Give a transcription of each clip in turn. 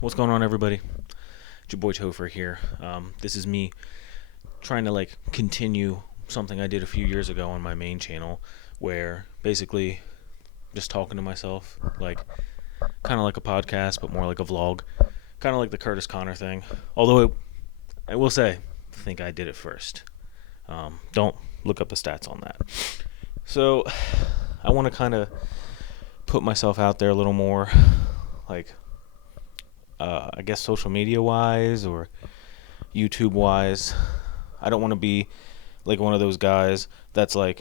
What's going on, everybody? It's your boy Topher here. This is me trying to continue something I did a few years ago on my main channel, where basically just talking to myself, kind of like a podcast, but more like a vlog, kind of like the Curtis Connor thing. Although I will say, I think I did it first. Don't look up the stats on that. So I want to kind of put myself out there a little more, like I guess social media wise or YouTube wise. I don't want to be like one of those guys that's oh,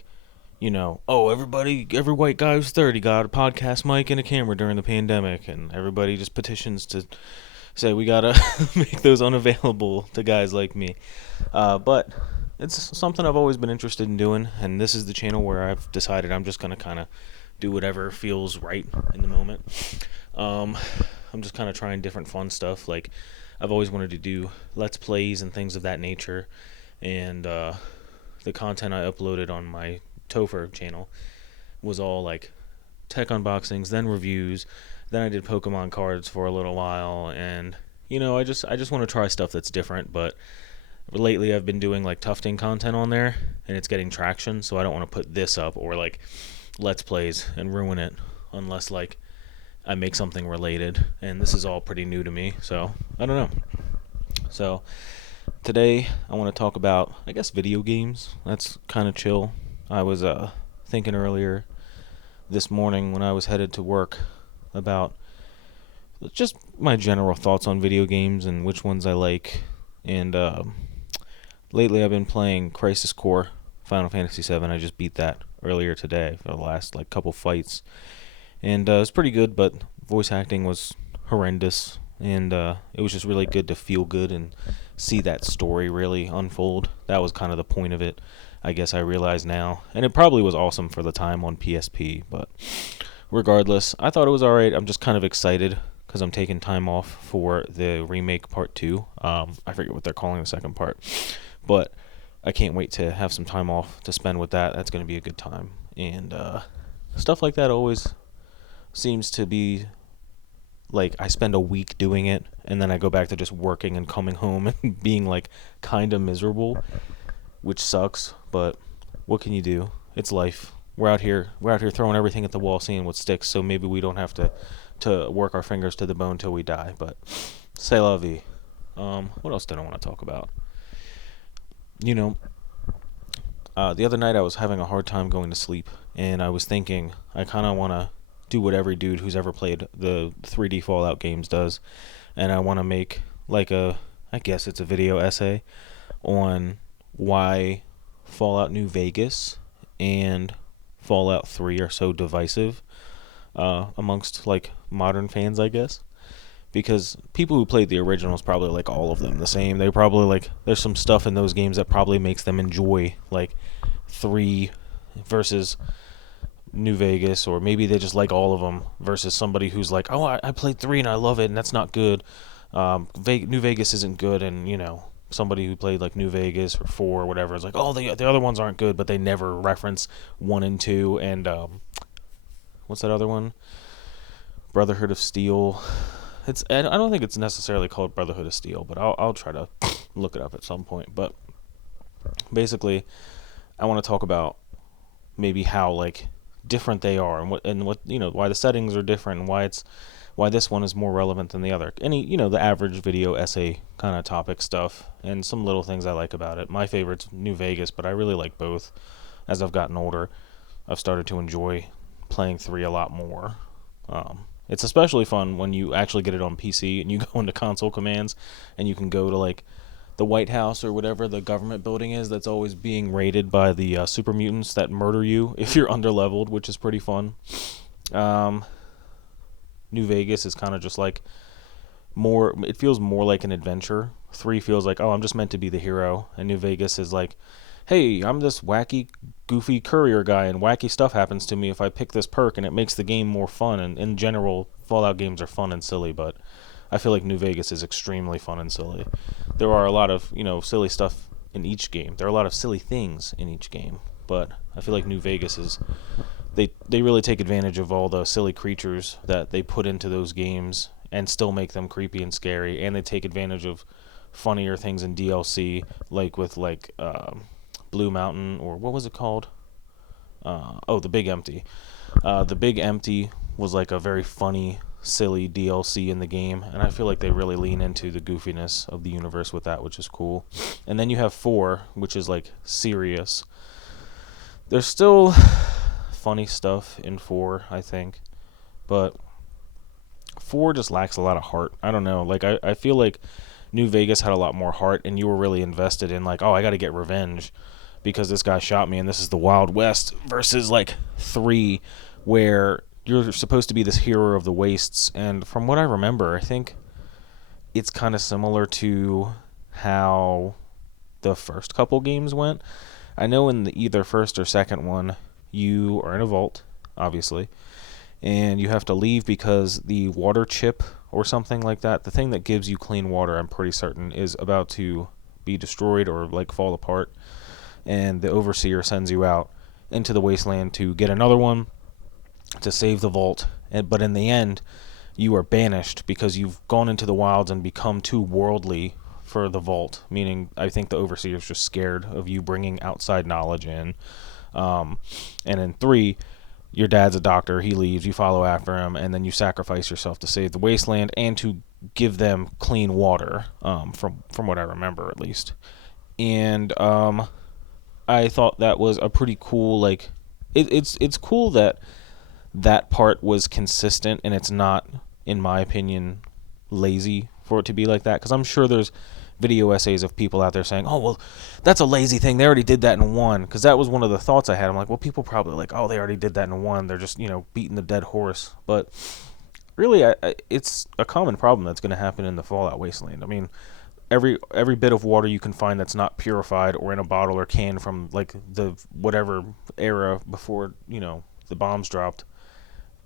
every white guy who's 30 got a podcast mic and a camera during the pandemic, and everybody just petitions to say we gotta make those unavailable to guys like me. But it's something I've always been interested in doing, and this is the channel where I've decided I'm just gonna kind of do whatever feels right in the moment. I'm just kind of trying different fun stuff. Like, I've always wanted to do Let's Plays and things of that nature, and the content I uploaded on my Topher channel was all like tech unboxings, then reviews, then I did Pokemon cards for a little while, and I just want to try stuff that's different. But lately I've been doing like tufting content on there, and it's getting traction, so I don't want to put this up or like Let's Plays and ruin it unless I make something related, and this is all pretty new to me, so I don't know. So today I want to talk about, I guess, video games. That's kind of chill. I was thinking earlier this morning when I was headed to work about just my general thoughts on video games and which ones I like. And lately I've been playing Crisis Core Final Fantasy VII. I just beat that earlier today for the last couple fights. And it was pretty good, but voice acting was horrendous, and it was just really good to feel good and see that story really unfold. That was kind of the point of it, I guess I realize now. And it probably was awesome for the time on PSP, but regardless, I thought it was alright. I'm just kind of excited because I'm taking time off for the remake part 2. I forget what they're calling the second part, but I can't wait to have some time off to spend with that. That's going to be a good time. And stuff like that always seems to be like I spend a week doing it, and then I go back to just working and coming home and being kind of miserable, which sucks, but what can you do? It's life. We're out here throwing everything at the wall, seeing what sticks, so maybe we don't have to work our fingers to the bone till we die, but c'est la vie. What else did I want to talk about? The other night I was having a hard time going to sleep, and I was thinking I kind of want to do what every dude who's ever played the 3D Fallout games does, and I want to make I guess it's a video essay on why Fallout New Vegas and Fallout 3 are so divisive amongst modern fans, I guess. Because people who played the originals probably like all of them the same. They probably there's some stuff in those games that probably makes them enjoy 3 versus New Vegas, or maybe they just like all of them versus somebody who's like, oh, I played 3 and I love it and that's not good. New Vegas isn't good, and somebody who played New Vegas or 4 or whatever is like, oh, the other ones aren't good, but they never reference 1 and 2 and what's that other one? Brotherhood of Steel. I don't think it's necessarily called Brotherhood of Steel, but I'll try to look it up at some point. But basically, I want to talk about maybe how different they are, and what why the settings are different, and why this one is more relevant than the other. Any the average video essay kind of topic stuff, and some little things I like about it. My favorite's New Vegas, but I really like both. As I've gotten older, I've started to enjoy playing 3 a lot more. It's especially fun when you actually get it on PC and you go into console commands and you can go to the White House or whatever the government building is that's always being raided by the super mutants that murder you if you're underleveled, which is pretty fun. New Vegas is kind of just more, it feels more like an adventure. 3 feels like, oh, I'm just meant to be the hero, and New Vegas is hey, I'm this wacky, goofy courier guy, and wacky stuff happens to me if I pick this perk, and it makes the game more fun. And in general, Fallout games are fun and silly, but I feel like New Vegas is extremely fun and silly. There are a lot of, silly stuff in each game. There are a lot of silly things in each game, but I feel like New Vegas is, they really take advantage of all the silly creatures that they put into those games and still make them creepy and scary, and they take advantage of funnier things in DLC, like with Blue Mountain, or what was it called? The Big Empty. The Big Empty was like a very funny, silly DLC in the game, and I feel like they really lean into the goofiness of the universe with that, which is cool. And then you have 4, which is like serious. There's still funny stuff in 4, I think, but 4 just lacks a lot of heart. I don't know. Like, I feel like New Vegas had a lot more heart, and you were really invested in, like, oh, I got to get revenge because this guy shot me, and this is the Wild West, versus, like, 3, where you're supposed to be this hero of the wastes. And from what I remember, I think it's kind of similar to how the first couple games went. I know in the either first or second one, you are in a vault, obviously, and you have to leave because the water chip or something like that, the thing that gives you clean water, I'm pretty certain, is about to be destroyed or like fall apart, and the overseer sends you out into the wasteland to get another one to save the vault. But in the end, you are banished because you've gone into the wilds and become too worldly for the vault, meaning I think the overseer is just scared of you bringing outside knowledge in. And in 3, your dad's a doctor, he leaves, you follow after him, and then you sacrifice yourself to save the wasteland and to give them clean water, from what I remember at least. And I thought that was a pretty cool, like, it's cool that part was consistent, and it's not, in my opinion, lazy for it to be like that, because I'm sure there's video essays of people out there saying, oh, well, that's a lazy thing, they already did that in 1, because that was one of the thoughts I had. I'm like, well, people probably like, oh, they already did that in 1, they're just, beating the dead horse. But really, it's a common problem that's going to happen in the Fallout Wasteland. I mean, every bit of water you can find that's not purified or in a bottle or can from like the whatever era before the bombs dropped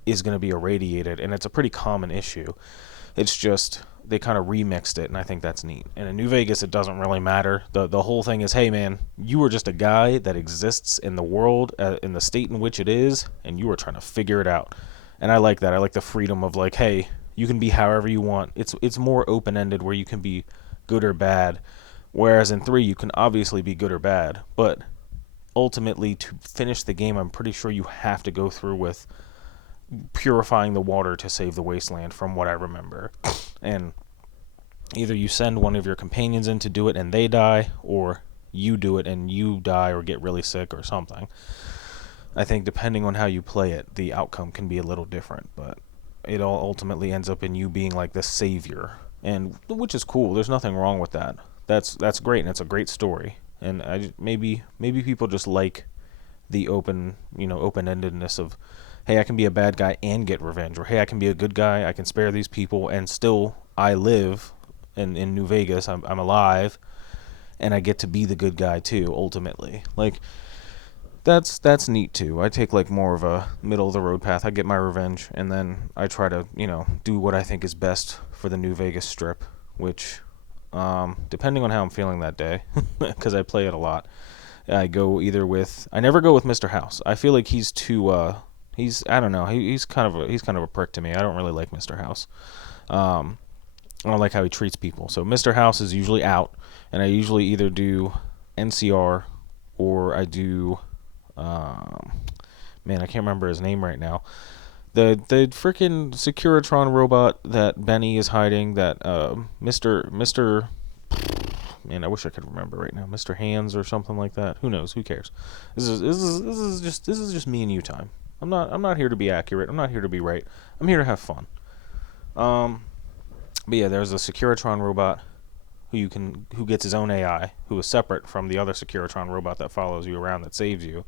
is going to be irradiated, and it's a pretty common issue. It's just they kind of remixed it, and I think that's neat. And in New Vegas, it doesn't really matter. The whole thing is, hey man, you were just a guy that exists in the world, in the state in which it is, and you were trying to figure it out. And I like that. I like the freedom of like, hey, you can be however you want. It's more open-ended where you can be good or bad, whereas in 3 you can obviously be good or bad, but ultimately to finish the game, I'm pretty sure you have to go through with purifying the water to save the wasteland, from what I remember. And either you send one of your companions in to do it and they die, or you do it and you die or get really sick or something. I think depending on how you play it, the outcome can be a little different, but it all ultimately ends up in you being like the savior, and which is cool. There's nothing wrong with that. That's great, and it's a great story. And maybe people just like the open-endedness of, hey, I can be a bad guy and get revenge, or hey, I can be a good guy, I can spare these people, and still I live in New Vegas, I'm alive, and I get to be the good guy too, ultimately. Like, that's neat too. I take like more of a middle of the road path. I get my revenge, and then I try to, do what I think is best for the New Vegas Strip, which, depending on how I'm feeling that day, because I play it a lot, I never go with Mr. House. I feel like he's too, I don't know, he's kind of a prick to me. I don't really like Mr. House. I don't like how he treats people. So Mr. House is usually out, and I usually either do NCR or I do, man, I can't remember his name right now. The freaking Securitron robot that Benny is hiding, that Mr. Man, I wish I could remember right now. Mr. Hands or something like that. Who knows? Who cares? This is just me and you time. I'm not here to be accurate. I'm not here to be right. I'm here to have fun. But yeah, there's a Securitron robot who gets his own AI, who is separate from the other Securitron robot that follows you around, that saves you.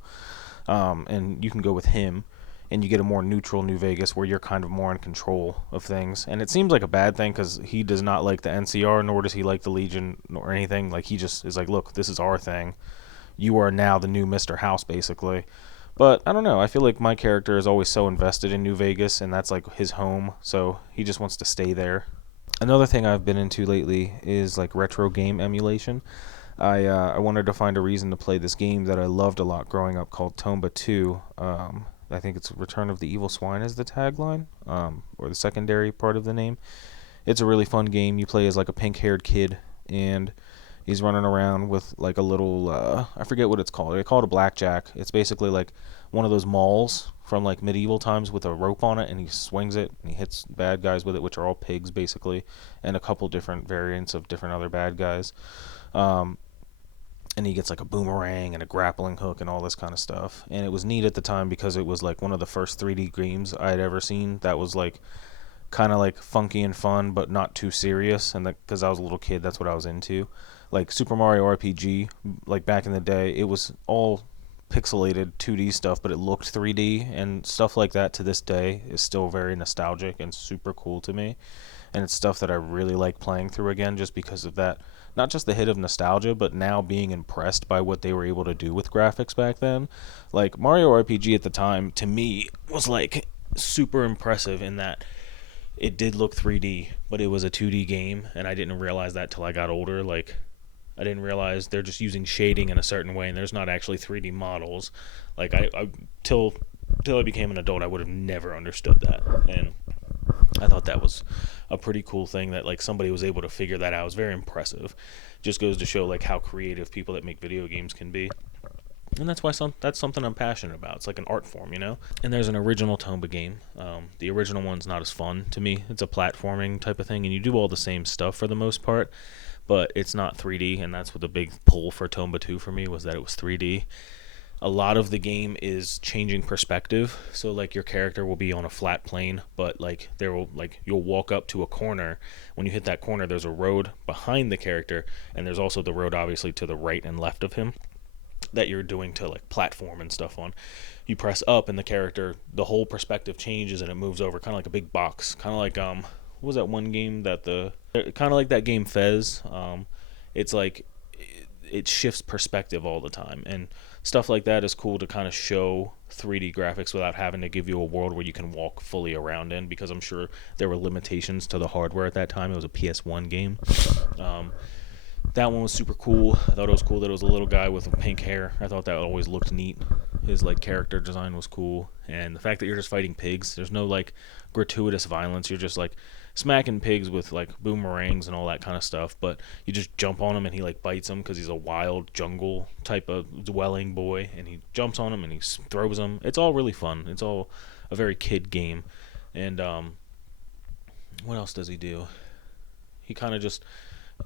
And you can go with him, and you get a more neutral New Vegas where you're kind of more in control of things. And it seems like a bad thing because he does not like the NCR, nor does he like the Legion or anything. Like, he just is like, look, this is our thing. You are now the new Mr. House, basically. But I don't know. I feel like my character is always so invested in New Vegas, and that's like his home. So he just wants to stay there. Another thing I've been into lately is like retro game emulation. I wanted to find a reason to play this game that I loved a lot growing up called Tomba 2. I think it's Return of the Evil Swine is the tagline, or the secondary part of the name. It's a really fun game. You play as like a pink-haired kid, and he's running around with like a little, I forget what it's called. They call it a blackjack. It's basically like one of those mauls from like medieval times with a rope on it, and he swings it and he hits bad guys with it, which are all pigs basically, and a couple different variants of different other bad guys. Um, and he gets like a boomerang and a grappling hook and all this kind of stuff. And it was neat at the time because it was like one of the first 3D games I had ever seen that was like kind of like funky and fun, but not too serious. And because I was a little kid, that's what I was into. Like Super Mario RPG, like back in the day, it was all pixelated 2D stuff, but it looked 3D, and stuff like that to this day is still very nostalgic and super cool to me. And it's stuff that I really like playing through again just because of that. Not just the hit of nostalgia, but now being impressed by what they were able to do with graphics back then. Like Mario RPG at the time, to me, was like super impressive in that it did look 3D, but it was a 2D game, and I didn't realize that till I got older. Like, I didn't realize they're just using shading in a certain way, and there's not actually 3D models. Like, till I became an adult, I would have never understood that, and I thought that was a pretty cool thing that like somebody was able to figure that out. It was very impressive. Just goes to show like how creative people that make video games can be. And that's why that's something I'm passionate about. It's like an art form, you know. And there's an original Tomba game. The original one's not as fun to me. It's a platforming type of thing, and you do all the same stuff for the most part, but it's not 3D. And that's what the big pull for Tomba 2 for me was, that it was 3D. A lot of the game is changing perspective. So like your character will be on a flat plane, but like you'll walk up to a corner. When you hit that corner, there's a road behind the character, and there's also the road obviously to the right and left of him that you're doing to like platform and stuff on. You press up and the whole perspective changes and it moves over, kind of like a big box, kind of like what was that one game that kind of like that game Fez. It's like it shifts perspective all the time, and stuff like that is cool to kind of show 3D graphics without having to give you a world where you can walk fully around in, because I'm sure there were limitations to the hardware at that time. It was a PS1 game. That one was super cool. I thought it was cool that it was a little guy with pink hair. I thought that always looked neat. His like character design was cool, and the fact that you're just fighting pigs, there's no like gratuitous violence. You're just like smacking pigs with like boomerangs and all that kind of stuff, but you just jump on him and he like bites him because he's a wild jungle type of dwelling boy, and he jumps on him and he throws him. It's all really fun. It's all a very kid game. And what else does he do? He kind of just,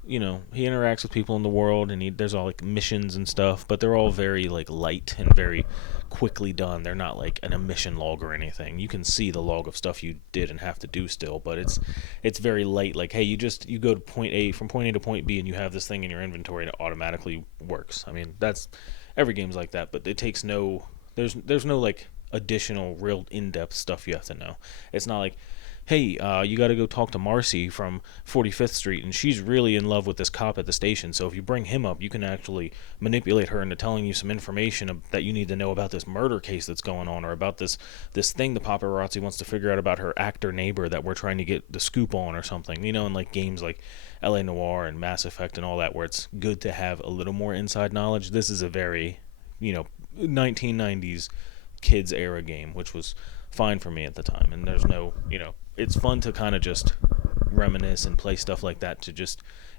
he interacts with people in the world, and there's all like missions and stuff, but they're all very like light and very quickly done. They're not like an mission log or anything. You can see the log of stuff you did and have to do still, but it's very light. Like, hey, you go to point A, from point A to point B, and you have this thing in your inventory and it automatically works. I mean, that's every game's like that, but it takes there's no like additional real in-depth stuff you have to know. It's not like, hey, you got to go talk to Marcy from 45th Street, and she's really in love with this cop at the station, so if you bring him up, you can actually manipulate her into telling you some information that you need to know about this murder case that's going on, or about this thing the paparazzi wants to figure out about her actor neighbor that we're trying to get the scoop on or something. In like games like L.A. Noire and Mass Effect and all that, where it's good to have a little more inside knowledge. This is a very, 1990s kids era game, which was fine for me at the time, and there's no, it's fun to kind of just reminisce and play stuff like that.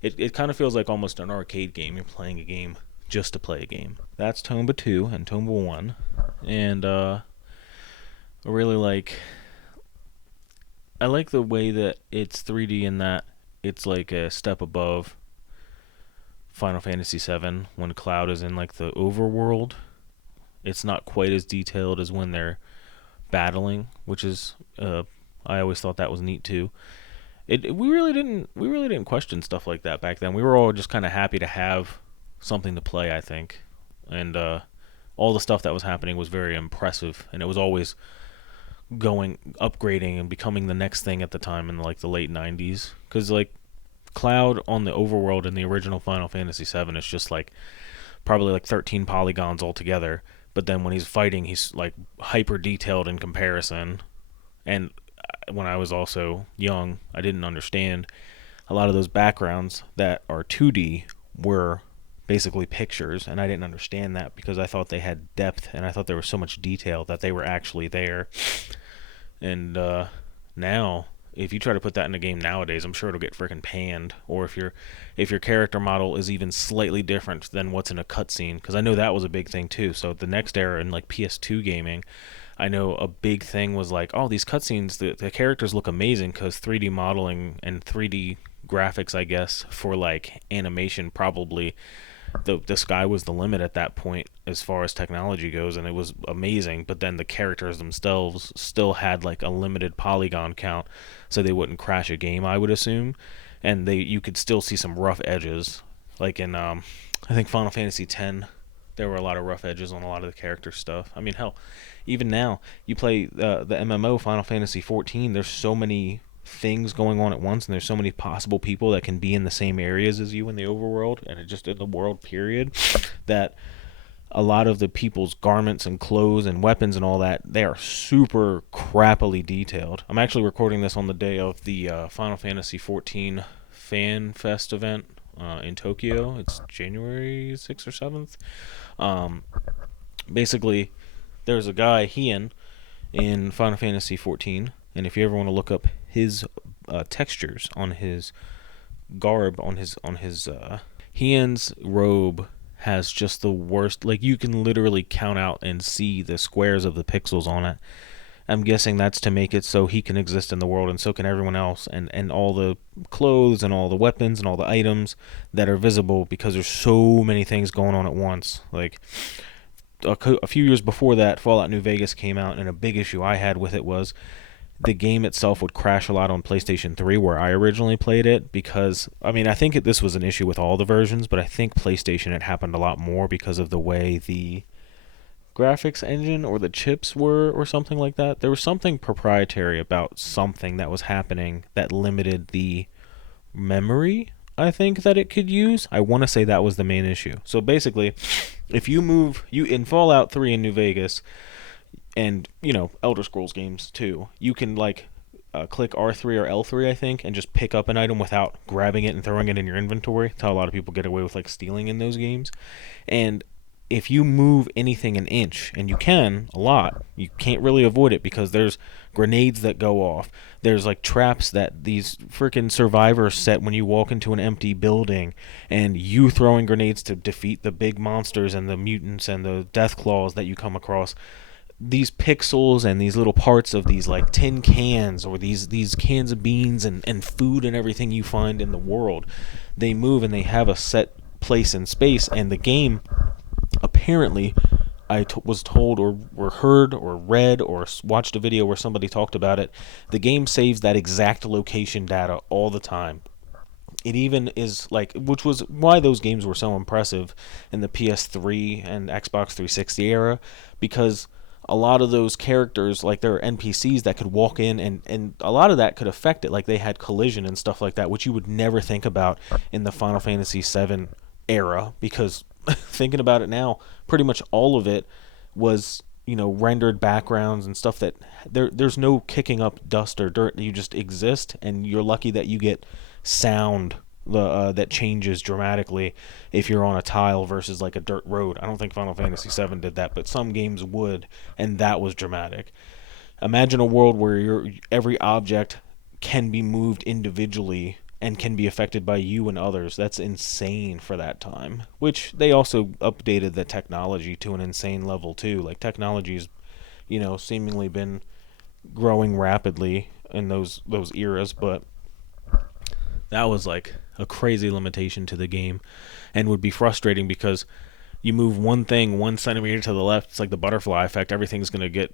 It kind of feels like almost an arcade game. You're playing a game just to play a game. That's Tomba 2 and Tomba 1. And I like the way that it's 3D, in that it's like a step above Final Fantasy VII when Cloud is in like the overworld. It's not quite as detailed as when they're battling, which is I always thought that was neat too. We really didn't question stuff like that back then. We were all just kind of happy to have something to play, I think, and all the stuff that was happening was very impressive, and it was always upgrading and becoming the next thing at the time in like the late 90s. Because like Cloud on the overworld in the original Final Fantasy VII is just like probably like 13 polygons altogether. But then when he's fighting, he's like hyper detailed in comparison. And when I was also young, I didn't understand a lot of those backgrounds that are 2D were basically pictures, and I didn't understand that because I thought they had depth and I thought there was so much detail that they were actually there. And now, if you try to put that in a game nowadays, I'm sure it'll get freaking panned. Or if your character model is even slightly different than what's in a cutscene, because I know that was a big thing too. So the next era in like PS2 gaming, I know a big thing was like, oh, these cutscenes, the characters look amazing because 3D modeling and 3D graphics, I guess, for like animation probably the sky was the limit at that point as far as technology goes, and it was amazing. But then the characters themselves still had like a limited polygon count, so they wouldn't crash a game, I would assume. And you could still see some rough edges, like in I think Final Fantasy X. There were a lot of rough edges on a lot of the character stuff. I mean, hell, even now you play the MMO Final Fantasy 14. There's so many things going on at once, and there's so many possible people that can be in the same areas as you in the overworld and just in the world period, that a lot of the people's garments and clothes and weapons and all that, they are super crappily detailed. I'm actually recording this on the day of the Final Fantasy 14 Fan Fest event in Tokyo. It's January 6th or 7th. Basically, there's a guy, Hien, in Final Fantasy 14, and if you ever want to look up his textures on his garb, on his Hien's robe has just the worst. Like, you can literally count out and see the squares of the pixels on it. I'm guessing that's to make it so he can exist in the world and so can everyone else, and all the clothes and all the weapons and all the items that are visible, because there's so many things going on at once. Like, a few years before that, Fallout New Vegas came out, and a big issue I had with it was the game itself would crash a lot on PlayStation 3, where I originally played it, because, I mean, I think this was an issue with all the versions, but I think PlayStation, it happened a lot more because of the way the graphics engine or the chips were, or something like that. There was something proprietary about something that was happening that limited the memory, I think, that it could use. I want to say that was the main issue. So basically, if you in Fallout 3 in New Vegas, and Elder Scrolls games too, you can like click R3 or L3, I think, and just pick up an item without grabbing it and throwing it in your inventory. That's how a lot of people get away with like stealing in those games. And if you move anything an inch, and you can a lot, you can't really avoid it because there's grenades that go off. There's like traps that these freaking survivors set when you walk into an empty building, and you throwing grenades to defeat the big monsters and the mutants and the death claws that you come across. These pixels and these little parts of these like tin cans, or these cans of beans and food and everything you find in the world, they move and they have a set place in space. And the game, apparently, was told or heard or read or watched a video where somebody talked about it, the game saves that exact location data all the time. It even is like, which was why those games were so impressive in the PS3 and Xbox 360 era, because a lot of those characters, like, there are NPCs that could walk in, and a lot of that could affect it. Like, they had collision and stuff like that, which you would never think about in the Final Fantasy VII era, because thinking about it now, pretty much all of it was, rendered backgrounds and stuff that there's no kicking up dust or dirt. You just exist, and you're lucky that you get sound that changes dramatically if you're on a tile versus like a dirt road. I don't think Final Fantasy VII did that, but some games would, and that was dramatic. Imagine a world where every object can be moved individually and can be affected by you and others. That's insane for that time. Which they also updated the technology to an insane level too. Like, technology's, seemingly been growing rapidly in those eras, but that was like a crazy limitation to the game, and would be frustrating because you move one thing 1 centimeter to the left, it's like the butterfly effect. Everything's going to get,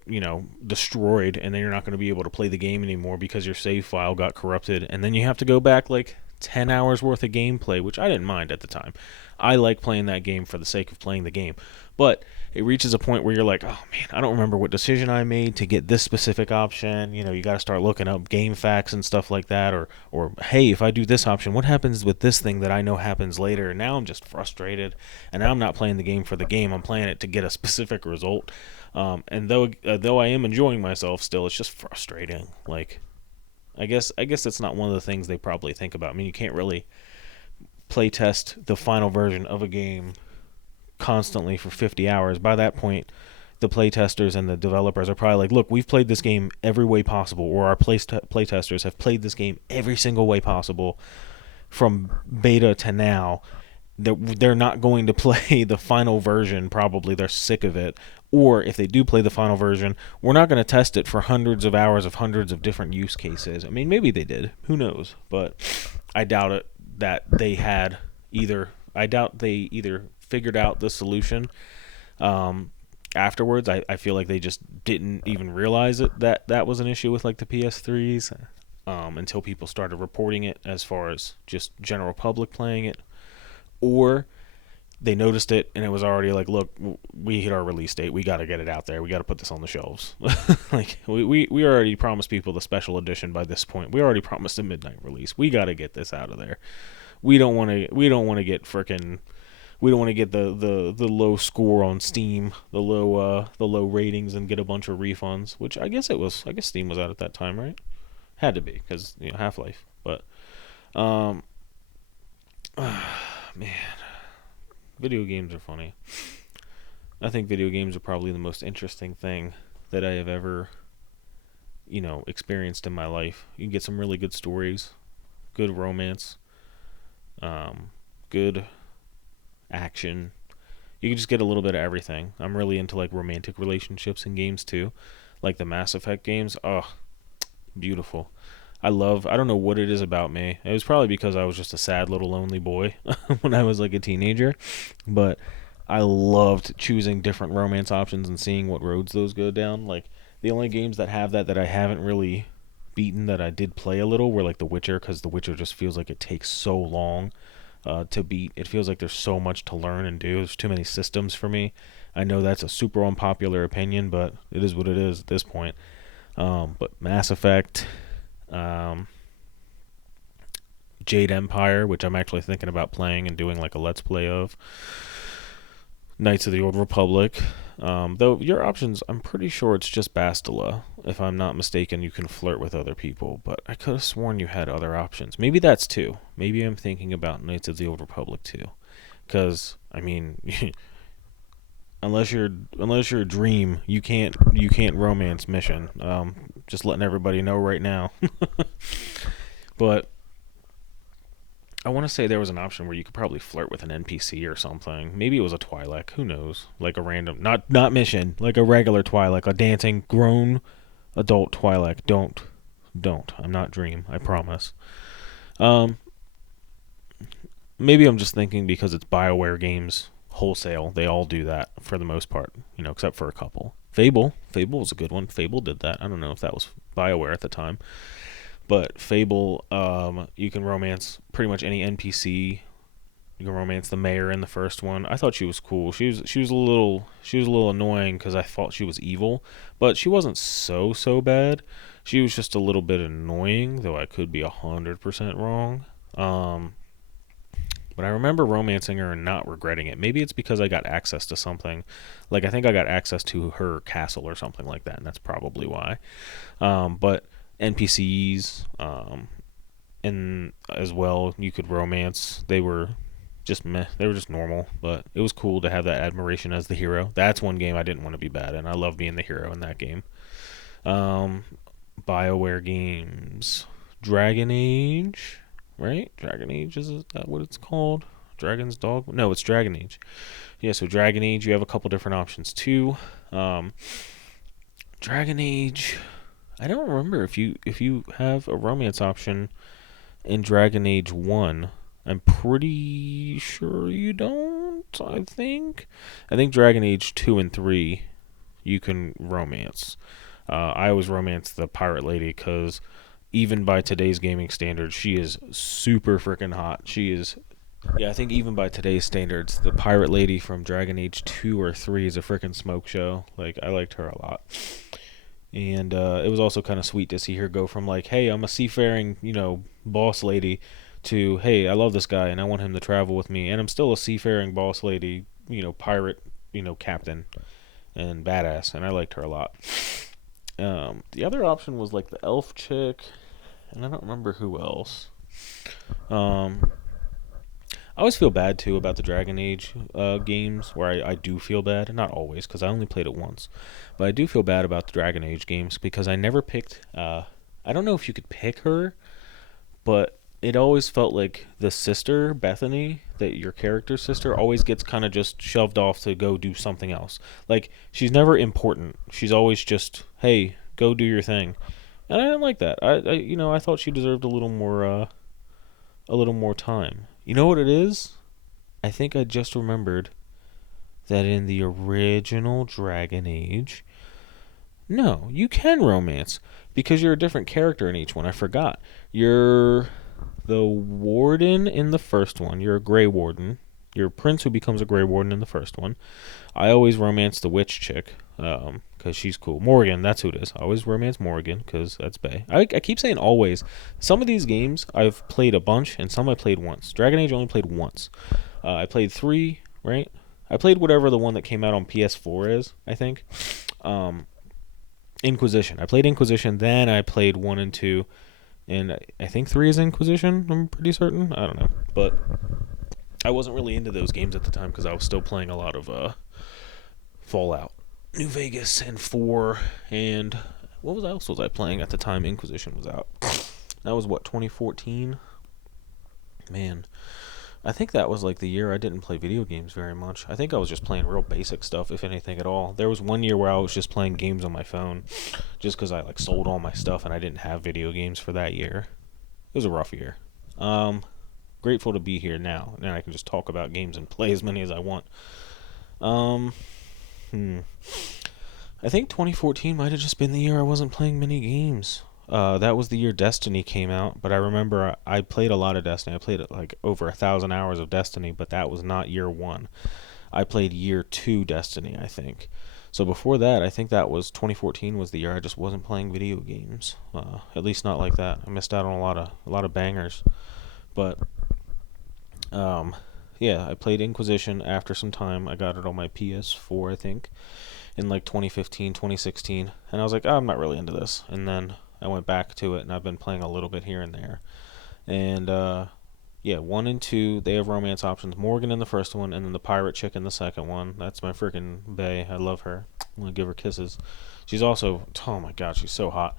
destroyed, and then you're not going to be able to play the game anymore because your save file got corrupted, and then you have to go back like 10 hours worth of gameplay, which I didn't mind at the time. I like playing that game for the sake of playing the game. But it reaches a point where you're like, oh man, I don't remember what decision I made to get this specific option. You got to start looking up game facts and stuff like that, or hey, if I do this option, what happens with this thing that I know happens later? And now I'm just frustrated, and now I'm not playing the game for the game. I'm playing it to get a specific result. And though I am enjoying myself still, it's just frustrating. Like, I guess it's not one of the things they probably think about. I mean, you can't really playtest the final version of a game constantly for 50 hours, by that point, the playtesters and the developers are probably like, look, we've played this game every way possible, or our playtesters have played this game every single way possible from beta to now. They're not going to play the final version, probably. They're sick of it. Or if they do play the final version, we're not going to test it for hundreds of hours of hundreds of different use cases. I mean, maybe they did. Who knows? But I doubt it that they had either. I doubt they either figured out the solution afterwards. I feel like they just didn't even realize it that was an issue with like the PS3s until people started reporting it as far as just general public playing it. Or they noticed it and it was already like, look, we hit our release date, we got to get it out there, we got to put this on the shelves. Like we already promised people the special edition. By this point, we already promised a midnight release, we got to get this out of there. We don't want to get frickin' we don't want to get the low score on Steam, the low ratings, and get a bunch of refunds, which I guess Steam was out at that time, right? Had to be, because Half-Life. But man, video games are funny. I think video games are probably the most interesting thing that I have ever, experienced in my life. You can get some really good stories, good romance, good action. You can just get a little bit of everything. I'm really into like romantic relationships in games too, like the Mass Effect games. Oh, beautiful. I don't know what it is about me. It was probably because I was just a sad little lonely boy when I was like a teenager, but I loved choosing different romance options and seeing what roads those go down. Like the only games that have that I haven't really beaten that I did play a little were like The Witcher, because The Witcher just feels like it takes so long to beat. It feels like there's so much to learn and do. There's too many systems for me. I know that's a super unpopular opinion, but it is what it is at this point. But Mass Effect, Jade Empire, which I'm actually thinking about playing and doing like a let's play of. Knights of the Old Republic. Though your options, I'm pretty sure it's just Bastila. If I'm not mistaken, you can flirt with other people, but I could have sworn you had other options. Maybe that's two. Maybe I'm thinking about Knights of the Old Republic too. Because, I mean, unless you're a dream, you can't romance mission. Just letting everybody know right now. But I want to say there was an option where you could probably flirt with an NPC or something. Maybe it was a Twi'lek. Who knows? Like a random, not mission, like a regular Twi'lek, a dancing grown adult Twi'lek. Don't. I'm not Dream. I promise. Maybe I'm just thinking because it's BioWare games wholesale. They all do that for the most part, except for a couple. Fable was a good one. Fable did that. I don't know if that was BioWare at the time. But Fable, you can romance pretty much any NPC. You can romance the mayor in the first one. I thought she was cool. She was a little annoying because I thought she was evil, but she wasn't so bad. She was just a little bit annoying, though I could be 100% wrong. But I remember romancing her and not regretting it. Maybe it's because I got access to something. Like I think I got access to her castle or something like that, and that's probably why. But NPCs, and as well, you could romance. They were just meh. They were just normal, but it was cool to have that admiration as the hero. That's one game I didn't want to be bad in. I love being the hero in that game. BioWare games, Dragon Age, right? Dragon Age, is that what it's called? Dragon's Dog? No, it's Dragon Age. Yeah, so Dragon Age, you have a couple different options too. Dragon Age, I don't remember if you have a romance option in Dragon Age 1. I'm pretty sure you don't, I think Dragon Age 2 and 3 you can romance. I always romance the pirate lady because even by today's gaming standards, she is super freaking hot. She is, yeah, I think even by today's standards, the pirate lady from Dragon Age 2 or 3 is a freaking smoke show. Like, I liked her a lot. And it was also kind of sweet to see her go from like, hey, I'm a seafaring, boss lady, to, hey, I love this guy and I want him to travel with me, and I'm still a seafaring boss lady, pirate, captain, and badass, and I liked her a lot. The other option was like the elf chick, and I don't remember who else. I always feel bad too about the Dragon Age games, where I do feel bad. Not always, because I only played it once, but I do feel bad about the Dragon Age games because I never picked. I don't know if you could pick her, but it always felt like the sister Bethany, that your character's sister, always gets kind of just shoved off to go do something else. Like she's never important. She's always just, hey, go do your thing, and I didn't like that. I thought she deserved a little more time. You know what it is? I think I just remembered that in the original Dragon Age, no, you can romance because you're a different character in each one. I forgot. You're the warden in the first one. You're a Grey Warden. You're a prince who becomes a Grey Warden in the first one. I always romance the witch chick because she's cool. Morgan, that's who it is. I always romance Morgan because that's bae. I keep saying always. Some of these games I've played a bunch and some I played once. Dragon Age I only played once. I played 3, right? I played whatever the one that came out on PS4 is, I think. Inquisition. I played Inquisition, then I played 1 and 2, and I think 3 is Inquisition, I'm pretty certain. I don't know. But I wasn't really into those games at the time because I was still playing a lot of Fallout, New Vegas, and 4, and what else was I playing at the time Inquisition was out? That was what, 2014? Man, I think that was like the year I didn't play video games very much. I think I was just playing real basic stuff, if anything at all. There was one year where I was just playing games on my phone, just because I like sold all my stuff and I didn't have video games for that year. It was a rough year. Grateful to be here now, and I can just talk about games and play as many as I want. I think 2014 might have just been the year I wasn't playing many games. That was the year Destiny came out, but I remember I played a lot of Destiny. I played like over 1,000 hours of Destiny, but that was not year 1. I played year 2 Destiny, I think. So before that, I think that was 2014 was the year I just wasn't playing video games. At least not like that. I missed out on a lot of bangers. But yeah, I played Inquisition after some time. I got it on my PS4, I think, in like 2015, 2016, and I was like, oh, I'm not really into this. And then I went back to it, and I've been playing a little bit here and there. And yeah, 1 and 2, they have romance options. Morgan in the first one, and then the pirate chick in the second one. That's my freaking bae. I love her. I'm gonna give her kisses. She's also, oh my god, she's so hot.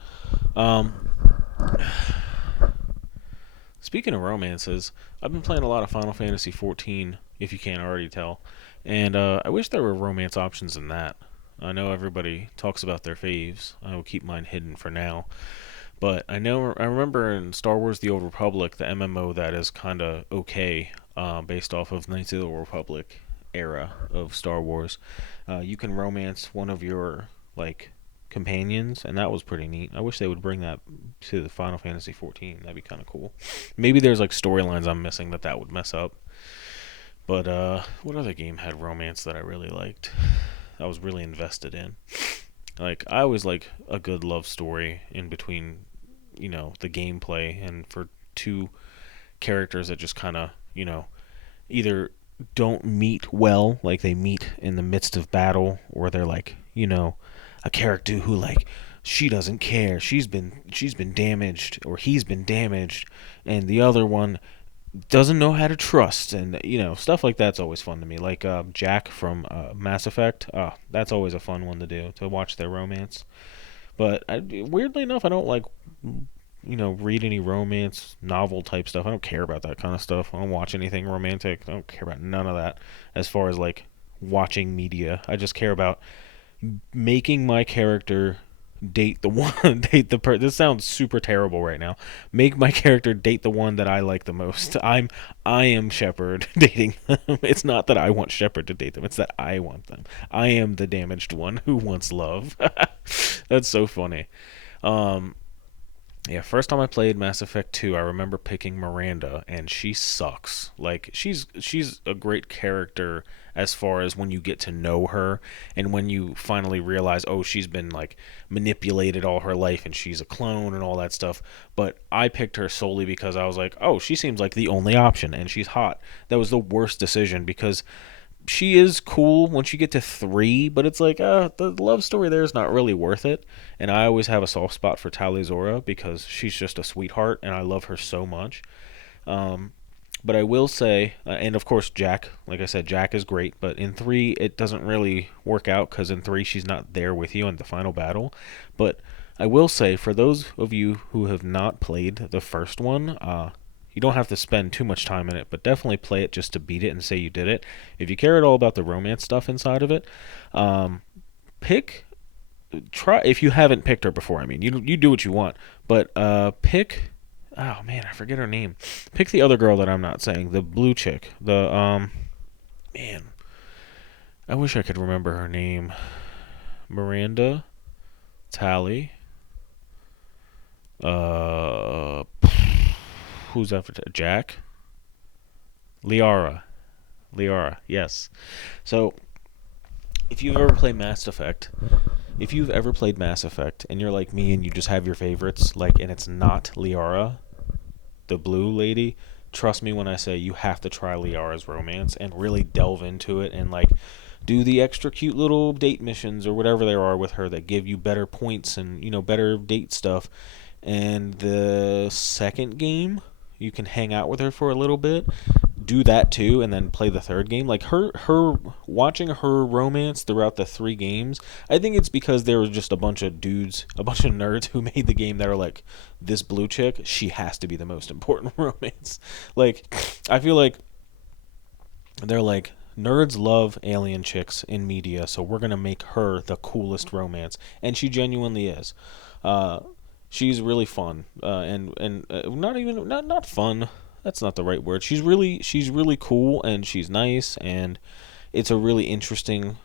Speaking of romances, I've been playing a lot of Final Fantasy XIV, if you can't already tell, and I wish there were romance options in that. I know everybody talks about their faves. I will keep mine hidden for now. But I remember in Star Wars: The Old Republic, the MMO that is kind of okay, based off of Knights of the Old Republic era of Star Wars. You can romance one of your like companions, and that was pretty neat. I wish they would bring that to the Final Fantasy XIV. That'd be kind of cool. Maybe there's like storylines I'm missing that would mess up. But what other game had romance that I really liked? I was really invested in. Like I always like a good love story in between, the gameplay, and for two characters that just kind of, either don't meet well, like they meet in the midst of battle, or they're like, a character who like she doesn't care. She's been damaged, or he's been damaged, and the other one doesn't know how to trust, and stuff like that's always fun to me. Like Jack from Mass Effect. That's always a fun one to do, to watch their romance. But weirdly enough, I don't like read any romance novel type stuff. I don't care about that kind of stuff. I don't watch anything romantic. I don't care about none of that as far as like watching media. I just care about making my character date the one this sounds super terrible right now. Make my character date the one that I like the most. I am Shepard dating them. It's not that I want Shepard to date them, it's that I want them. I am the damaged one who wants love. That's so funny. Yeah, first time I played Mass Effect 2, I remember picking Miranda, and she sucks. Like, she's a great character as far as when you get to know her, and when you finally realize, oh, she's been, like, manipulated all her life, and she's a clone and all that stuff. But I picked her solely because I was like, oh, she seems like the only option, and she's hot. That was the worst decision, because she is cool once you get to 3, but it's like the love story there is not really worth it. And I always have a soft spot for Tali Zora because she's just a sweetheart, and I love her so much. But I will say, and of course Jack, like I said, Jack is great. But in 3, it doesn't really work out because in 3 she's not there with you in the final battle. But I will say, for those of you who have not played the first one, you don't have to spend too much time in it, but definitely play it just to beat it and say you did it. If you care at all about the romance stuff inside of it, um, pick try if you haven't picked her before. I mean, you do what you want, but pick. Oh man, I forget her name. Pick the other girl that I'm not saying, the blue chick. The man, I wish I could remember her name. Miranda, Tally. Uh, who's after Jack? Liara. Liara. Yes. So if you've ever played Mass Effect, if you've ever played Mass Effect and you're like me and you just have your favorites, like, and it's not Liara, the blue lady, trust me when I say you have to try Liara's romance and really delve into it and like do the extra cute little date missions or whatever there are with her that give you better points and better date stuff. And the second game, you can hang out with her for a little bit, do that too, and then play the third game. Like her watching her romance throughout the 3 games, I think it's because there was just a bunch of dudes, a bunch of nerds who made the game that are like, this blue chick, she has to be the most important romance. Like, I feel like they're like, nerds love alien chicks in media, so we're gonna make her the coolest romance, and she genuinely is. Uh, she's really fun, and not even not fun. That's not the right word. She's really cool, and she's nice, and it's a really interesting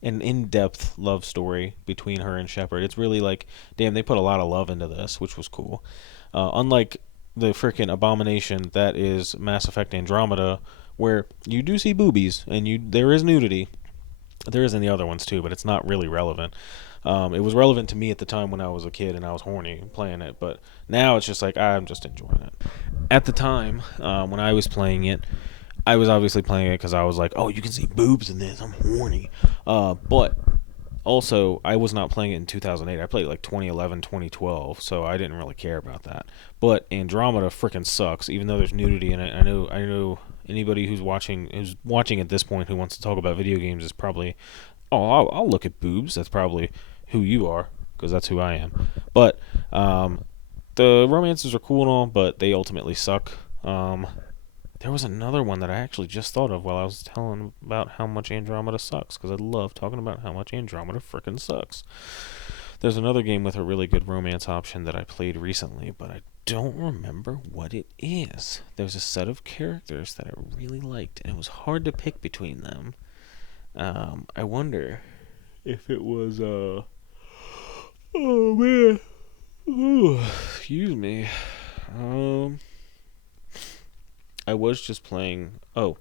and in-depth love story between her and Shepard. It's really like, damn, they put a lot of love into this, which was cool. Unlike the freaking abomination that is Mass Effect Andromeda, where you do see boobies and there is nudity. There is in the other ones too, but it's not really relevant. It was relevant to me at the time when I was a kid and I was horny playing it, but now it's just like I'm just enjoying it. At the time when I was playing it, I was obviously playing it because I was like, oh, you can see boobs in this. I'm horny. But also, I was not playing it in 2008. I played it like 2011, 2012, so I didn't really care about that. But Andromeda freaking sucks, even though there's nudity in it. I know anybody who's watching at this point who wants to talk about video games is probably, oh, I'll look at boobs. That's probably who you are, because that's who I am. But the romances are cool and all, but they ultimately suck. There was another one that I actually just thought of while I was telling about how much Andromeda sucks, because I love talking about how much Andromeda frickin' sucks. There's another game with a really good romance option that I played recently, but I don't remember what it is. There's a set of characters that I really liked, and it was hard to pick between them. I wonder if it was, oh man. Ooh, excuse me. I was just playing. Oh,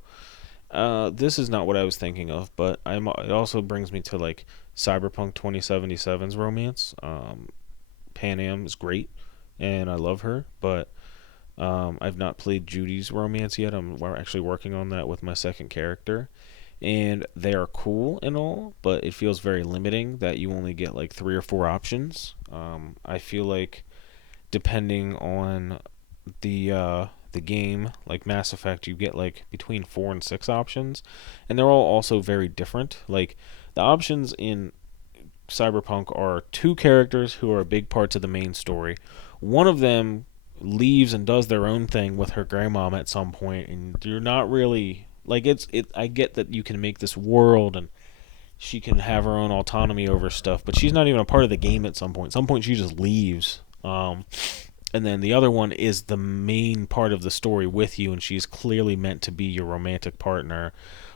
this is not what I was thinking of, but it also brings me to like Cyberpunk 2077's romance. Pan is great, and I love her, but I've not played Judy's romance yet. We're actually working on that with my second character, and they are cool and all, but it feels very limiting that you only get like 3 or 4 options. I feel like depending on the game, like Mass Effect, you get like between 4 and 6 options, and they're all also very different. Like the options in Cyberpunk are 2 characters who are big parts of the main story. One of them leaves and does their own thing with her grandmom at some point, and you're not really like it. I get that you can make this world and she can have her own autonomy over stuff, but she's not even a part of the game at some point. At some point, she just leaves. And then the other one is the main part of the story with you, and she's clearly meant to be your romantic partner,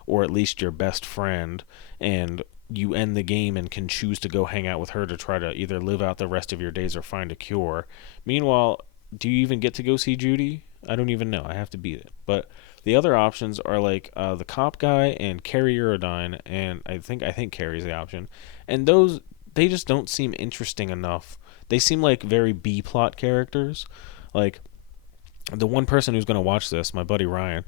or at least your best friend, and you end the game and can choose to go hang out with her to try to either live out the rest of your days or find a cure. Meanwhile, do you even get to go see Judy? I don't even know. I have to beat it. But the other options are like the cop guy and Carrie Eurodyne, and I think Carrie's the option. And those, they just don't seem interesting enough. They seem like very B plot characters. Like the one person who's going to watch this, my buddy Ryan,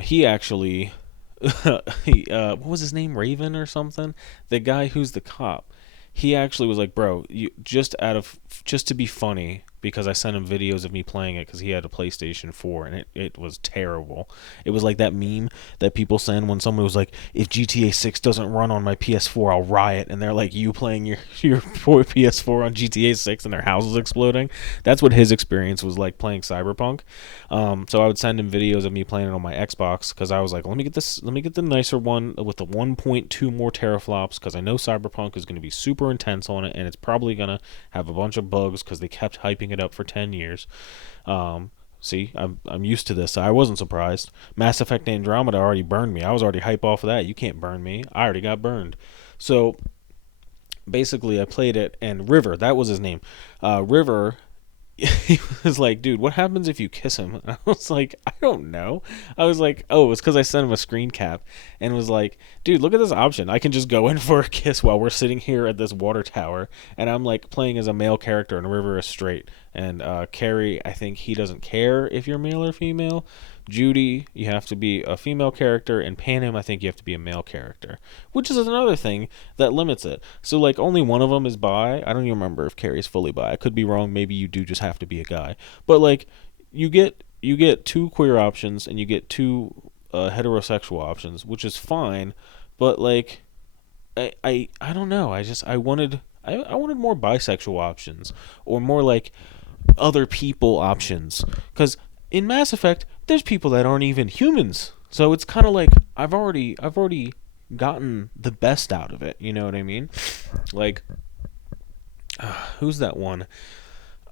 he actually what was his name, Raven or something? The guy who's the cop. He actually was like, bro, you just to be funny, because I sent him videos of me playing it because he had a PlayStation 4 and it was terrible. It was like that meme that people send when someone was like, if GTA 6 doesn't run on my PS4, I'll riot. And they're like, you playing your PS4 on GTA 6 and their house is exploding. That's what his experience was like playing Cyberpunk. So I would send him videos of me playing it on my Xbox because I was like, let me get the nicer one with the 1.2 more teraflops because I know Cyberpunk is going to be super intense on it and it's probably going to have a bunch of bugs because they kept hyping it up for 10 years. See, I'm used to this. I wasn't surprised. Mass Effect Andromeda already burned me. I was already hype off of that. You can't burn me. I already got burned. So basically, I played it, and River, that was his name. River, he was like, dude, what happens if you kiss him? And I was like, I don't know. I was like, oh, it's because I sent him a screen cap and was like, dude, look at this option. I can just go in for a kiss while we're sitting here at this water tower. And I'm like playing as a male character and River is straight. And Carrie, I think he doesn't care if you're male or female. Judy, you have to be a female character, and Panem, I think you have to be a male character, which is another thing that limits it. So, like, only one of them is bi. I don't even remember if Carrie's fully bi. I could be wrong. Maybe you do just have to be a guy. But, like, you get two queer options, and you get two heterosexual options, which is fine. But, like, I don't know. I wanted more bisexual options, or more, like, other people options, because in Mass Effect there's people that aren't even humans, so it's kind of like I've already gotten the best out of it, you know what I mean? Like, who's that one?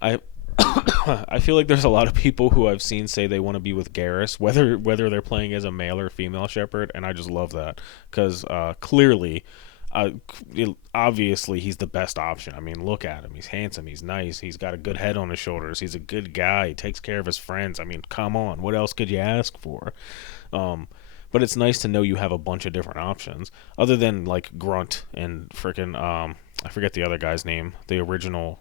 I I feel like there's a lot of people who I've seen say they want to be with Garrus, whether they're playing as a male or female Shepard, and I just love that because clearly, obviously he's the best option. I mean, look at him. He's handsome. He's nice. He's got a good head on his shoulders. He's a good guy. He takes care of his friends. I mean, come on. What else could you ask for? But it's nice to know you have a bunch of different options other than like Grunt and freaking I forget the other guy's name. The original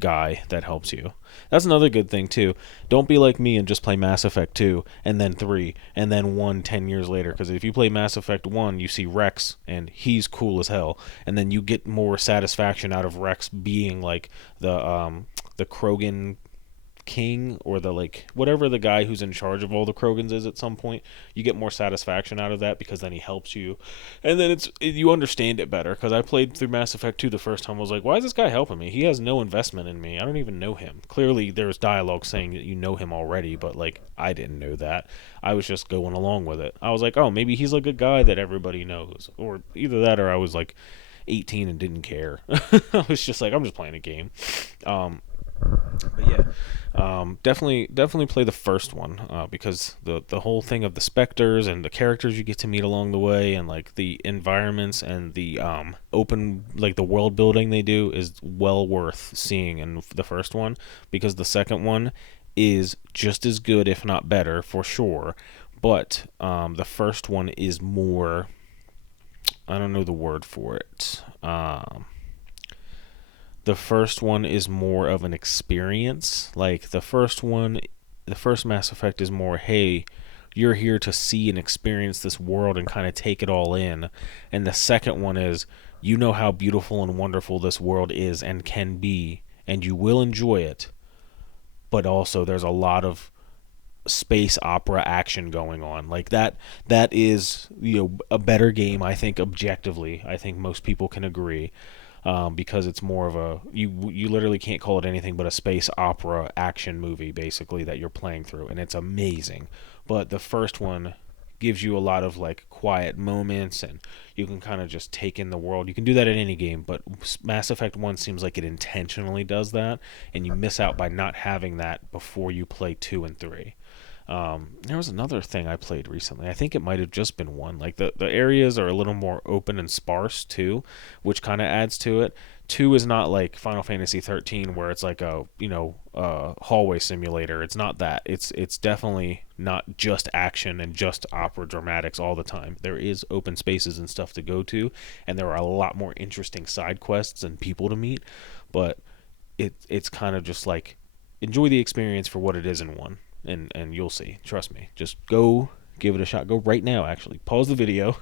guy that helps you. That's another good thing too. Don't be like me and just play Mass Effect 2 and then 3 and then 1 10 years later, because if you play Mass Effect 1 you see Rex and he's cool as hell, and then you get more satisfaction out of Rex being like the Krogan king, or the like whatever the guy who's in charge of all the Krogans is at some point. You get more satisfaction out of that because then he helps you, and then you understand it better. Because I played through Mass Effect 2 the first time, I was like, why is this guy helping me? He has no investment in me. I don't even know him. Clearly there's dialogue saying that you know him already, but like I didn't know that. I was just going along with it. I was like, oh, maybe he's like a guy that everybody knows, or either that or I was like 18 and didn't care. I was just like, I'm just playing a game. But yeah, definitely play the first one, because the whole thing of the specters and the characters you get to meet along the way, and like the environments and the open, like the world building they do, is well worth seeing in the first one, because the second one is just as good, if not better, for sure. But the first one is more, I don't know the word for it. The first one is more of an experience. Like the first Mass Effect is more, hey, you're here to see and experience this world and kind of take it all in. And the second one is, you know how beautiful and wonderful this world is and can be, and you will enjoy it. But also there's a lot of space opera action going on. Like that is, a better game, I think, objectively. I think most people can agree. Because it's more of a, you literally can't call it anything but a space opera action movie, basically, that you're playing through, and it's amazing. But the first one gives you a lot of like quiet moments, and you can kind of just take in the world. You can do that in any game, but Mass Effect 1 seems like it intentionally does that, and you miss out by not having that before you play 2 and 3. There was another thing I played recently. I think it might have just been 1. Like the areas are a little more open and sparse too, which kind of adds to it. 2 is not like Final Fantasy 13 where it's like a hallway simulator. It's not that. It's definitely not just action and just opera dramatics all the time. There is open spaces and stuff to go to, and there are a lot more interesting side quests and people to meet. But it's kind of just like, enjoy the experience for what it is in 1. And you'll see. Trust me. Just go give it a shot. Go right now, actually. Pause the video.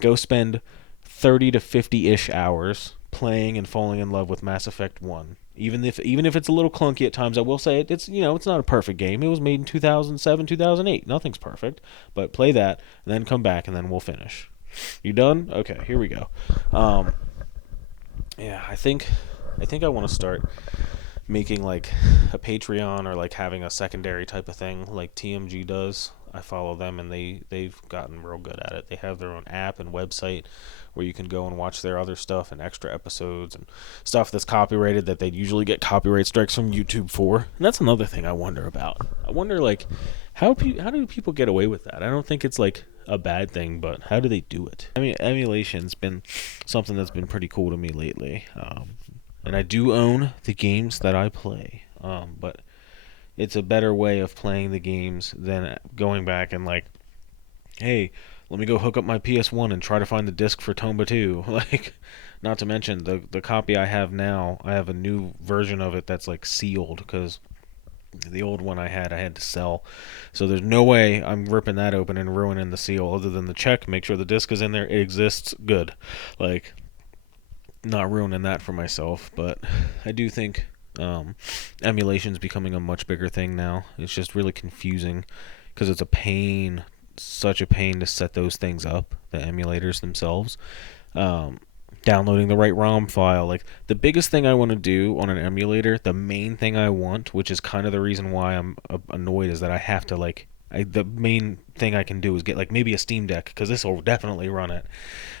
Go spend 30 to 50-ish hours playing and falling in love with Mass Effect 1. Even if it's a little clunky at times, I will say it's it's not a perfect game. It was made in 2007, 2008. Nothing's perfect, but play that and then come back and then we'll finish. You done? Okay, here we go. Um, yeah, I think I want to start making like a Patreon or like having a secondary type of thing like TMG does. I follow them and they've gotten real good at it. They have their own app and website where you can go and watch their other stuff and extra episodes and stuff that's copyrighted that they'd usually get copyright strikes from YouTube for. And that's another thing I wonder about. I wonder like how do people get away with that? I don't think it's like a bad thing, but how do they do it? I mean, emulation's been something that's been pretty cool to me lately. And I do own the games that I play. But it's a better way of playing the games than going back and like, hey, let me go hook up my PS1 and try to find the disc for Tomba 2. Like, not to mention the copy I have now, I have a new version of it that's like sealed because the old one I had to sell. So there's no way I'm ripping that open and ruining the seal other than the check, make sure the disc is in there, it exists, good. Like, not ruining that for myself, but I do think emulation is becoming a much bigger thing now. It's just really confusing because it's a pain, such a pain to set those things up, the emulators themselves. Downloading the right ROM file. Like, the biggest thing I want to do on an emulator, the main thing I want, which is kind of the reason why I'm annoyed, is that I have to, like, the main thing I can do is get, like, maybe a Steam Deck, because this will definitely run it,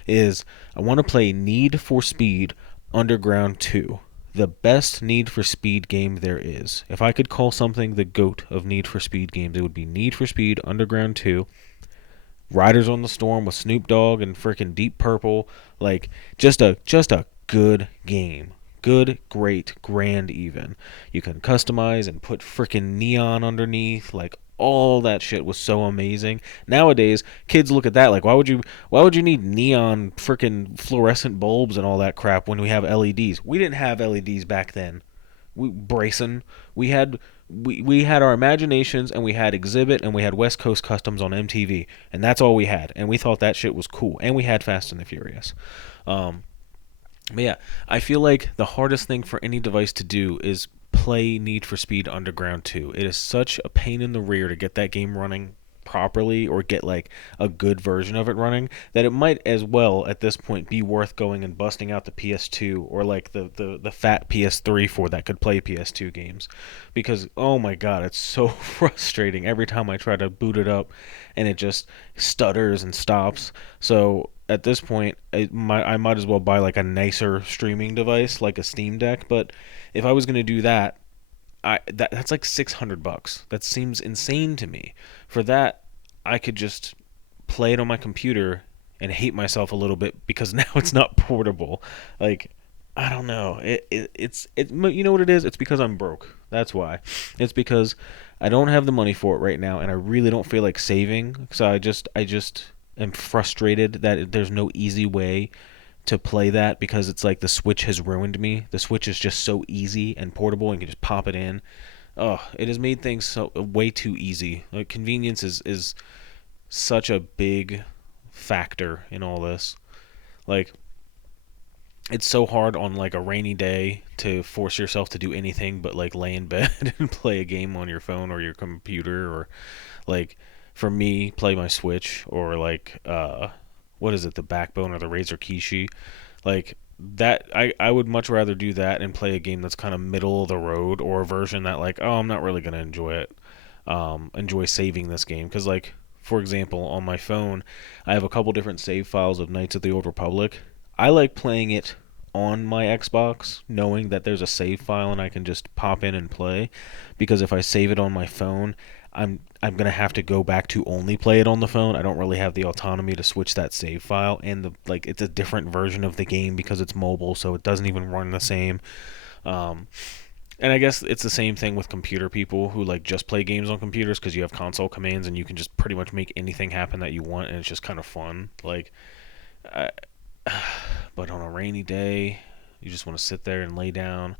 is I want to play Need for Speed Underground 2. The best Need for Speed game there is. If I could call something the GOAT of Need for Speed games, it would be Need for Speed Underground 2. Riders on the Storm with Snoop Dogg and freaking Deep Purple, like just a good game. Good, great, grand even. You can customize and put freaking neon underneath, like all that shit was so amazing. Nowadays, kids look at that like why would you need neon freaking fluorescent bulbs and all that crap when we have LEDs? We didn't have LEDs back then. Brayson, we had our imaginations and we had Exhibit and we had West Coast Customs on MTV and that's all we had and we thought that shit was cool and we had Fast and the Furious. But yeah, I feel like the hardest thing for any device to do is play Need for Speed Underground 2. It is such a pain in the rear to get that game running properly or get like a good version of it running that it might as well at this point be worth going and busting out the PS2 or like the fat PS3 for that could play PS2 games, because oh my god, it's so frustrating every time I try to boot it up and it just stutters and stops. So at this point I might as well buy like a nicer streaming device like a Steam Deck, but if I was going to do that, that's like $600. That seems insane to me. For that, I could just play it on my computer and hate myself a little bit because now it's not portable. Like, I don't know. You know what it is? It's because I'm broke. That's why. It's because I don't have the money for it right now, and I really don't feel like saving. So I just am frustrated that there's no easy way to play that, because it's like the Switch has ruined me. The Switch is just so easy and portable and you can just pop it in. Oh, it has made things so way too easy. Like, convenience is such a big factor in all this. Like, it's so hard on like a rainy day to force yourself to do anything but like lay in bed and play a game on your phone or your computer, or like for me play my Switch, or like what is it, the Backbone or the Razer Kishi, like that. I would much rather do that and play a game that's kind of middle of the road, or a version that like, oh, I'm not really gonna enjoy it, enjoy saving this game, because like for example on my phone I have a couple different save files of Knights of the Old Republic. I like playing it on my Xbox knowing that there's a save file and I can just pop in and play, because if I save it on my phone, I'm gonna have to go back to only play it on the phone. I don't really have the autonomy to switch that save file, and it's a different version of the game because it's mobile, so it doesn't even run the same. Um, and I guess it's the same thing with computer people who like just play games on computers, because you have console commands and you can just pretty much make anything happen that you want, and it's just kind of fun. Like, I, but on a rainy day, you just want to sit there and lay down.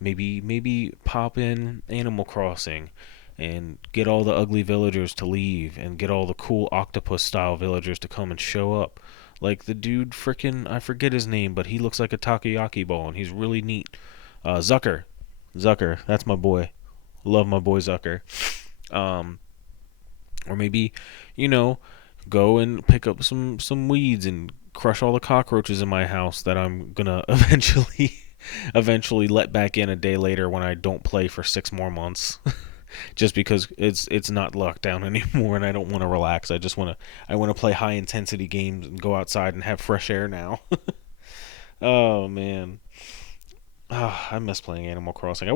Maybe pop in Animal Crossing and get all the ugly villagers to leave and get all the cool octopus style villagers to come and show up. Like the dude frickin', I forget his name, but he looks like a takoyaki ball and he's really neat. Zucker, that's my boy. Love my boy Zucker. Um, or maybe, you know, go and pick up some weeds and crush all the cockroaches in my house that I'm gonna eventually let back in a day later when I don't play for 6 more months. Just because it's not locked down anymore and I don't want to relax. I want to play high intensity games and go outside and have fresh air now. Oh man. I miss playing Animal Crossing.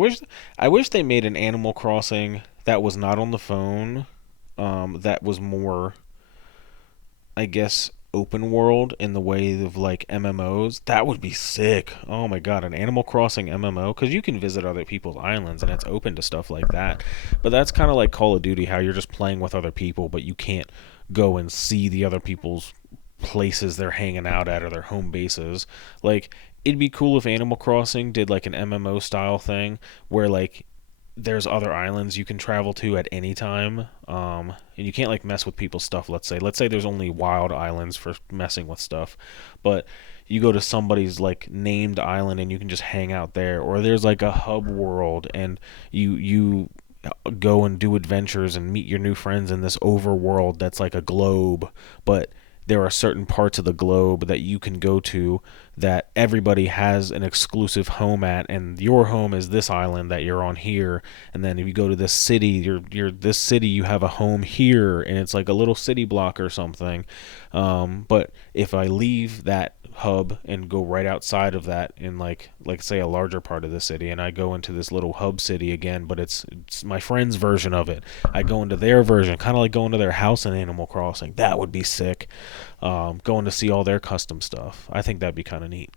I wish they made an Animal Crossing that was not on the phone. That was more, I guess, open world in the way of like MMOs. That would be sick. Oh my god, an Animal Crossing MMO, because you can visit other people's islands and it's open to stuff like that. But that's kind of like Call of Duty, how you're just playing with other people, but you can't go and see the other people's places they're hanging out at or their home bases. Like, it'd be cool if Animal Crossing did like an MMO style thing where like there's other islands you can travel to at any time, and you can't like mess with people's stuff. Let's say there's only wild islands for messing with stuff, but you go to somebody's like named island and you can just hang out there. Or there's like a hub world and you go and do adventures and meet your new friends in this overworld that's like a globe, but there are certain parts of the globe that you can go to that everybody has an exclusive home at, and your home is this island that you're on here. And then if you go to this city, you're this city, you have a home here, and it's like a little city block or something. But if I leave that hub and go right outside of that in like say a larger part of the city, and I go into this little hub city again, but it's my friend's version of it, I go into their version, kind of like going to their house in Animal Crossing. That would be sick. Going to see all their custom stuff, I think that'd be kind of neat.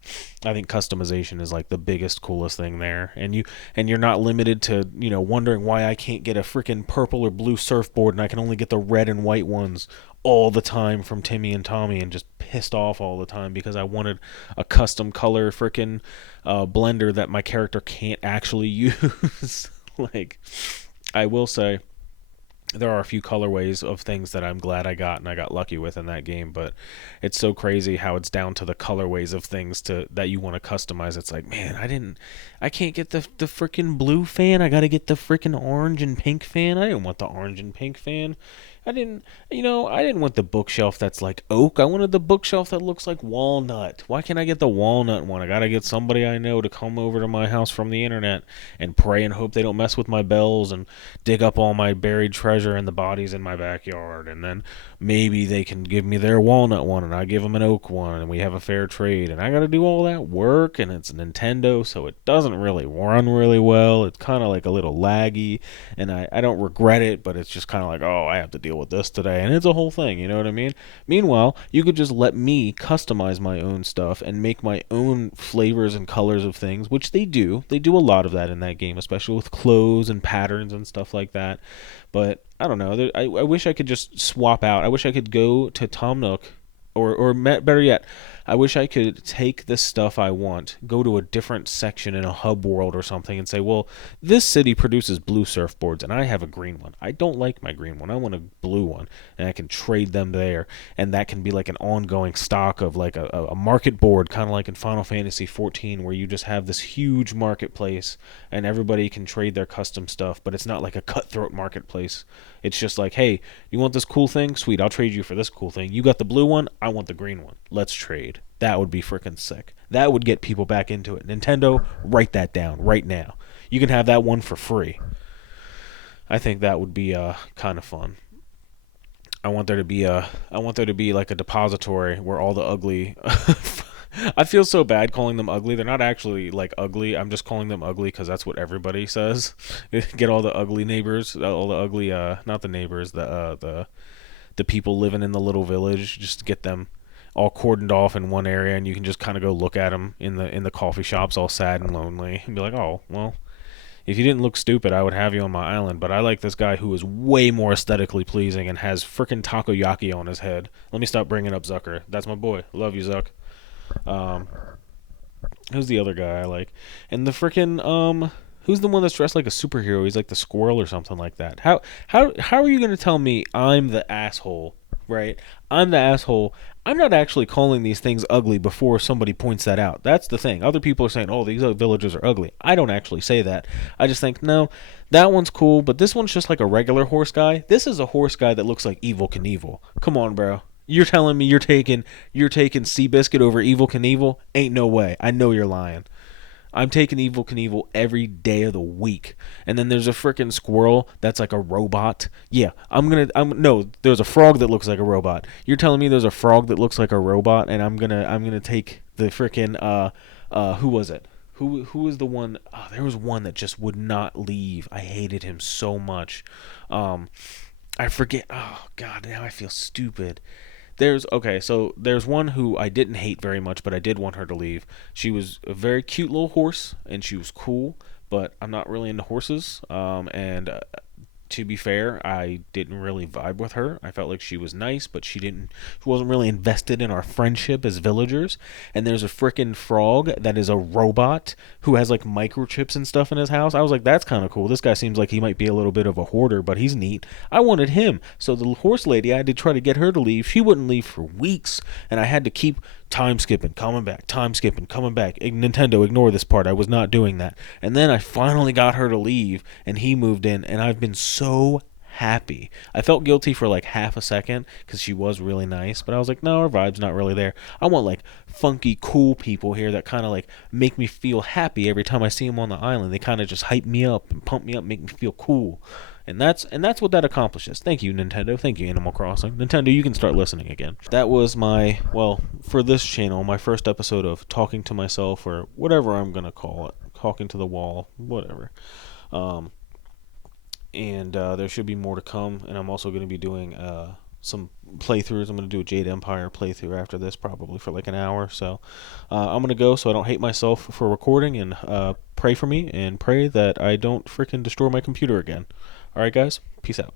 I think customization is like the biggest, coolest thing there, and you're not limited to wondering why I can't get a freaking purple or blue surfboard and I can only get the red and white ones all the time from Timmy and Tommy, and just pissed off all the time because I wanted a custom color freaking blender that my character can't actually use. Like, I will say there are a few colorways of things that I'm glad I got and I got lucky with in that game, but it's so crazy how it's down to the colorways of things to that you want to customize. It's like, man, I can't get the freaking blue fan. I got to get the freaking orange and pink fan. I didn't want the orange and pink fan. I didn't want the bookshelf that's like oak. I wanted the bookshelf that looks like walnut. Why can't I get the walnut one? I gotta get somebody I know to come over to my house from the internet and pray and hope they don't mess with my bells and dig up all my buried treasure and the bodies in my backyard. And then maybe they can give me their walnut one and I give them an oak one and we have a fair trade. And I gotta do all that work, and it's Nintendo, so it doesn't really run really well. It's kind of like a little laggy, and I don't regret it, but it's just kind of like, oh, I have to deal with this today, and it's a whole thing, you know what I mean? Meanwhile, you could just let me customize my own stuff and make my own flavors and colors of things, which they do. They do a lot of that in that game, especially with clothes and patterns and stuff like that. But I don't know. I wish I could just swap out. I wish I could go to Tom Nook, or better yet, I wish I could take the stuff I want, go to a different section in a hub world or something, and say, well, this city produces blue surfboards, and I have a green one. I don't like my green one. I want a blue one, and I can trade them there, and that can be like an ongoing stock of like a market board, kind of like in Final Fantasy 14, where you just have this huge marketplace, and everybody can trade their custom stuff, but it's not like a cutthroat marketplace. It's just like, hey, you want this cool thing? Sweet, I'll trade you for this cool thing. You got the blue one, I want the green one. Let's trade. That would be freaking sick. That would get people back into it. Nintendo, write that down right now. You can have that one for free. I think that would be kind of fun. I want there to be like a depository where all the ugly I feel so bad calling them ugly. They're not actually like ugly. I'm just calling them ugly because that's what everybody says. Get all the ugly neighbors, all the ugly not the neighbors, the people living in the little village. Just get them all cordoned off in one area, and you can just kind of go look at them in the coffee shops, all sad and lonely, and be like, oh well. If you didn't look stupid, I would have you on my island, but I like this guy who is way more aesthetically pleasing and has frickin' takoyaki on his head. Let me stop bringing up Zucker. That's my boy. Love you, Zuck. Um, who's the other guy I like? And the frickin' who's the one that's dressed like a superhero? He's like the squirrel or something like that. How are you gonna tell me I'm the asshole right? I'm the asshole. I'm not actually calling these things ugly before somebody points that out. That's the thing. Other people are saying, "Oh, these villagers are ugly." I don't actually say that. I just think, no, that one's cool, but this one's just like a regular horse guy. This is a horse guy that looks like Evil Knievel. Come on, bro. You're telling me you're taking Seabiscuit over Evil Knievel? Ain't no way. I know you're lying. I'm taking Evil Knievel every day of the week. And then there's a freaking squirrel that's like a robot. Yeah, no, there's a frog that looks like a robot. You're telling me there's a frog that looks like a robot and I'm gonna take the freaking who was it? Who was the one? Oh, there was one that just would not leave. I hated him so much. Um I forget. Oh god, now I feel stupid. So there's one who I didn't hate very much, but I did want her to leave. She was a very cute little horse, and she was cool, but I'm not really into horses. And to be fair, I didn't really vibe with her. I felt like she was nice, but she wasn't really invested in our friendship as villagers. And there's a freaking frog that is a robot who has like microchips and stuff in his house. I was like, that's kind of cool. This guy seems like he might be a little bit of a hoarder, but he's neat. I wanted him. So the horse lady, I had to try to get her to leave. She wouldn't leave for weeks, and I had to keep time skipping, coming back, time skipping, coming back. Nintendo, ignore this part. I was not doing that. And then I finally got her to leave, and he moved in, and I've been so happy. I felt guilty for like half a second because she was really nice, but I was like, no, her vibe's not really there. I want like funky, cool people here that kind of like make me feel happy every time I see them on the island. They kind of just hype me up and pump me up, make me feel cool. And that's what that accomplishes. Thank you, Nintendo. Thank you, Animal Crossing. Nintendo, you can start listening again. That was for this channel, my first episode of talking to myself, or whatever I'm gonna call it, talking to the wall, whatever. Um, and there should be more to come. And I'm also gonna be doing some playthroughs. I'm gonna do a Jade Empire playthrough after this, probably for like an hour. So I'm gonna go so I don't hate myself for recording, and pray for me and pray that I don't freaking destroy my computer again. All right, guys. Peace out.